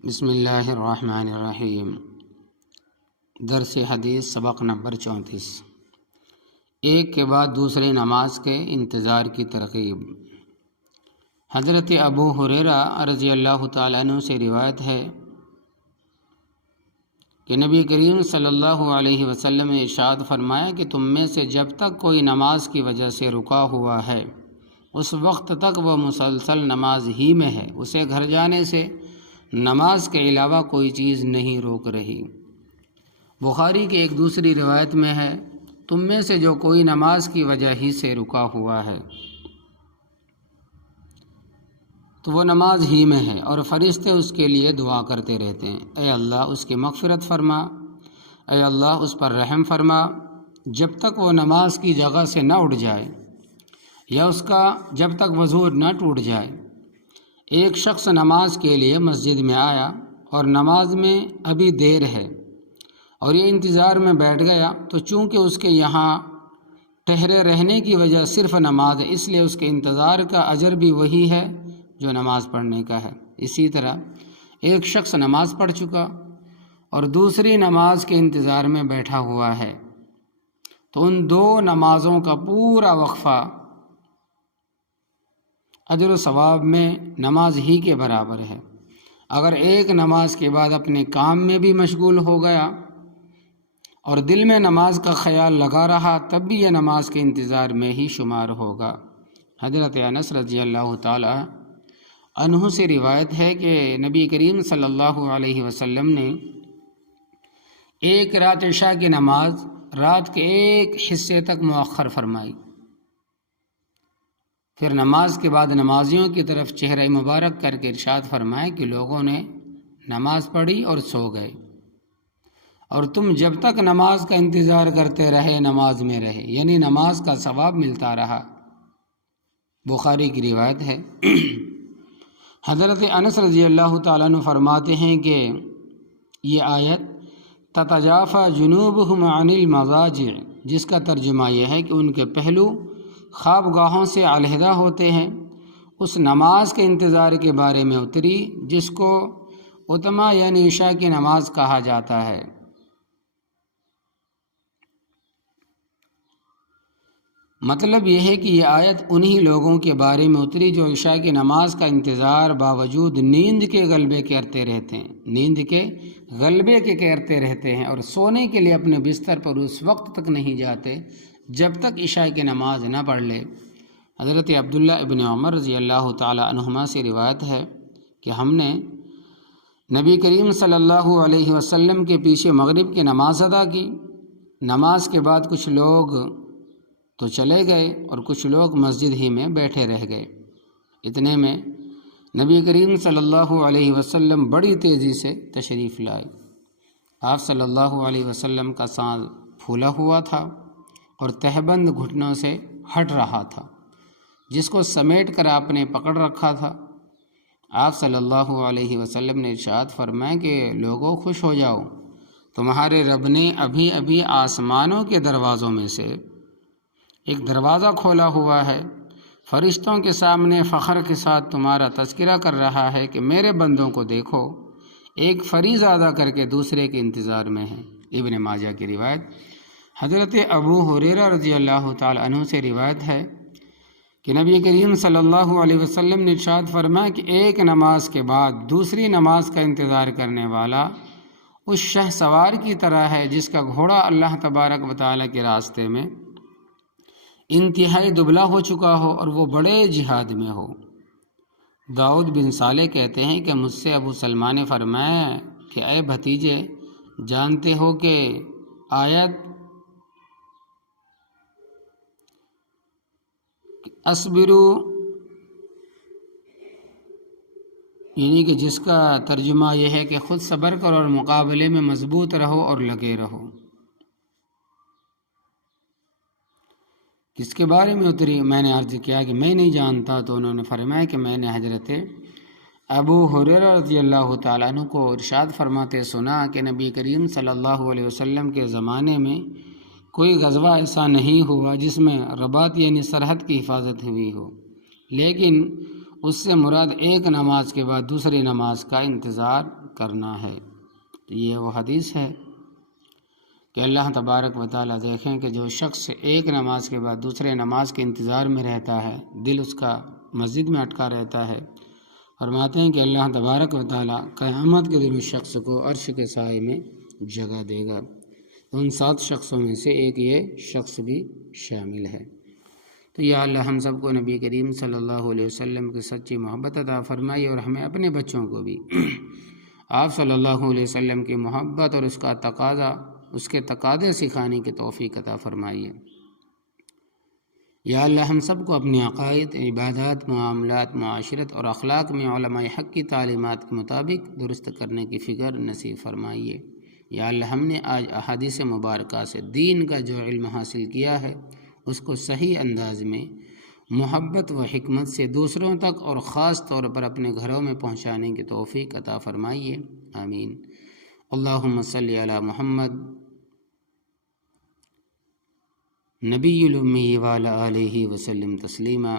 بسم اللہ الرحمن الرحیم۔ درس حدیث سبق نمبر 34۔ ایک کے بعد دوسری نماز کے انتظار کی ترغیب۔ حضرت ابو ہریرہ رضی اللہ تعالیٰ عنہ سے روایت ہے کہ نبی کریم صلی اللہ علیہ وسلم نے ارشاد فرمایا کہ تم میں سے جب تک کوئی نماز کی وجہ سے رکا ہوا ہے اس وقت تک وہ مسلسل نماز ہی میں ہے، اسے گھر جانے سے نماز کے علاوہ کوئی چیز نہیں روک رہی۔ بخاری کی ایک دوسری روایت میں ہے، تم میں سے جو کوئی نماز کی وجہ ہی سے رکا ہوا ہے تو وہ نماز ہی میں ہے، اور فرشتے اس کے لیے دعا کرتے رہتے ہیں، اے اللہ اس کی مغفرت فرما، اے اللہ اس پر رحم فرما، جب تک وہ نماز کی جگہ سے نہ اٹھ جائے یا اس کا جب تک وضو نہ ٹوٹ جائے۔ ایک شخص نماز کے لیے مسجد میں آیا اور نماز میں ابھی دیر ہے اور یہ انتظار میں بیٹھ گیا، تو چونکہ اس کے یہاں ٹھہرے رہنے کی وجہ صرف نماز ہے، اس لیے اس کے انتظار کا اجر بھی وہی ہے جو نماز پڑھنے کا ہے۔ اسی طرح ایک شخص نماز پڑھ چکا اور دوسری نماز کے انتظار میں بیٹھا ہوا ہے تو ان دو نمازوں کا پورا وقفہ اجر و ثواب میں نماز ہی کے برابر ہے۔ اگر ایک نماز کے بعد اپنے کام میں بھی مشغول ہو گیا اور دل میں نماز کا خیال لگا رہا تب بھی یہ نماز کے انتظار میں ہی شمار ہوگا۔ حضرت انس رضی اللہ تعالی عنہ سے روایت ہے کہ نبی کریم صلی اللہ علیہ وسلم نے ایک رات عشاء کی نماز رات کے ایک حصے تک مؤخر فرمائی، پھر نماز کے بعد نمازیوں کی طرف چہرہ مبارک کر کے ارشاد فرمایا کہ لوگوں نے نماز پڑھی اور سو گئے، اور تم جب تک نماز کا انتظار کرتے رہے نماز میں رہے، یعنی نماز کا ثواب ملتا رہا۔ بخاری کی روایت ہے۔ حضرت انس رضی اللہ تعالیٰ عنہ فرماتے ہیں کہ یہ آیت تتجافی جنوبہم عن المضاجع، جس کا ترجمہ یہ ہے کہ ان کے پہلو خوابگاہوں سے علیحدہ ہوتے ہیں، اس نماز کے انتظار کے بارے میں اتری جس کو اتما یعنی عشاء کی نماز کہا جاتا ہے۔ مطلب یہ ہے کہ یہ آیت انہی لوگوں کے بارے میں اتری جو عشاء کی نماز کا انتظار باوجود نیند کے غلبے کرتے رہتے ہیں، اور سونے کے لیے اپنے بستر پر اس وقت تک نہیں جاتے جب تک عشاء کی نماز نہ پڑھ لے۔ حضرت عبداللہ ابن عمر رضی اللہ تعالی عنہما سے روایت ہے کہ ہم نے نبی کریم صلی اللہ علیہ وسلم کے پیچھے مغرب کی نماز ادا کی، نماز کے بعد کچھ لوگ تو چلے گئے اور کچھ لوگ مسجد ہی میں بیٹھے رہ گئے۔ اتنے میں نبی کریم صلی اللہ علیہ وسلم بڑی تیزی سے تشریف لائے۔ آپ صلی اللہ علیہ وسلم کا سانس پھولا ہوا تھا اور تہبند گھٹنوں سے ہٹ رہا تھا، جس کو سمیٹ کر آپ نے پکڑ رکھا تھا۔ آپ صلی اللہ علیہ وسلم نے ارشاد فرمایا کہ لوگوں خوش ہو جاؤ، تمہارے رب نے ابھی ابھی آسمانوں کے دروازوں میں سے ایک دروازہ کھولا ہوا ہے، فرشتوں کے سامنے فخر کے ساتھ تمہارا تذکرہ کر رہا ہے کہ میرے بندوں کو دیکھو، ایک فریضہ ادا کر کے دوسرے کے انتظار میں ہیں۔ ابن ماجہ کی روایت۔ حضرت ابو ہریرہ رضی اللہ تعالی عنہ سے روایت ہے کہ نبی کریم صلی اللہ علیہ وسلم نے ارشاد فرمایا کہ ایک نماز کے بعد دوسری نماز کا انتظار کرنے والا اس شہ سوار کی طرح ہے جس کا گھوڑا اللہ تبارک و تعالی کے راستے میں انتہائی دبلا ہو چکا ہو اور وہ بڑے جہاد میں ہو۔ داؤد بن صالح کہتے ہیں کہ مجھ سے ابو سلمان نے فرمایا کہ اے بھتیجے، جانتے ہو کہ آیت اصبرو یعنی کہ جس کا ترجمہ یہ ہے کہ خود صبر کرو اور مقابلے میں مضبوط رہو اور لگے رہو، کس کے بارے میں اتری؟ میں نے عرض کیا کہ میں نہیں جانتا، تو انہوں نے فرمایا کہ میں نے حضرت ابو ہریرہ رضی اللہ تعالیٰ عنہ کو ارشاد فرماتے سنا کہ نبی کریم صلی اللہ علیہ وسلم کے زمانے میں کوئی غزوہ ایسا نہیں ہوا جس میں رباط یعنی سرحد کی حفاظت ہوئی ہو، لیکن اس سے مراد ایک نماز کے بعد دوسری نماز کا انتظار کرنا ہے۔ تو یہ وہ حدیث ہے کہ اللہ تبارک و تعالیٰ دیکھیں کہ جو شخص ایک نماز کے بعد دوسرے نماز کے انتظار میں رہتا ہے، دل اس کا مسجد میں اٹکا رہتا ہے، فرماتے ہیں کہ اللہ تبارک و تعالیٰ قیامت کے دن اس شخص کو عرش کے سائے میں جگہ دے گا۔ ان 7 شخصوں میں سے ایک یہ شخص بھی شامل ہے۔ تو یا اللہ ہم سب کو نبی کریم صلی اللہ علیہ وسلم کی سچی محبت عطا فرمائی، اور ہمیں اپنے بچوں کو بھی آپ صلی اللہ علیہ وسلم کی محبت اور اس کے تقاضے سکھانے کی توفیق عطا فرمائیے۔ یا اللہ ہم سب کو اپنے عقائد، عبادات، معاملات، معاشرت اور اخلاق میں علماء حق کی تعلیمات کے مطابق درست کرنے کی فکر نصیب فرمائیے۔ یا اللہ ہم نے آج احادیث مبارکہ سے دین کا جو علم حاصل کیا ہے اس کو صحیح انداز میں محبت و حکمت سے دوسروں تک اور خاص طور پر اپنے گھروں میں پہنچانے کی توفیق عطا فرمائیے، آمین۔ اللہم صلی علی محمد نبی الامی وعلی آلہ وسلم تسلیما۔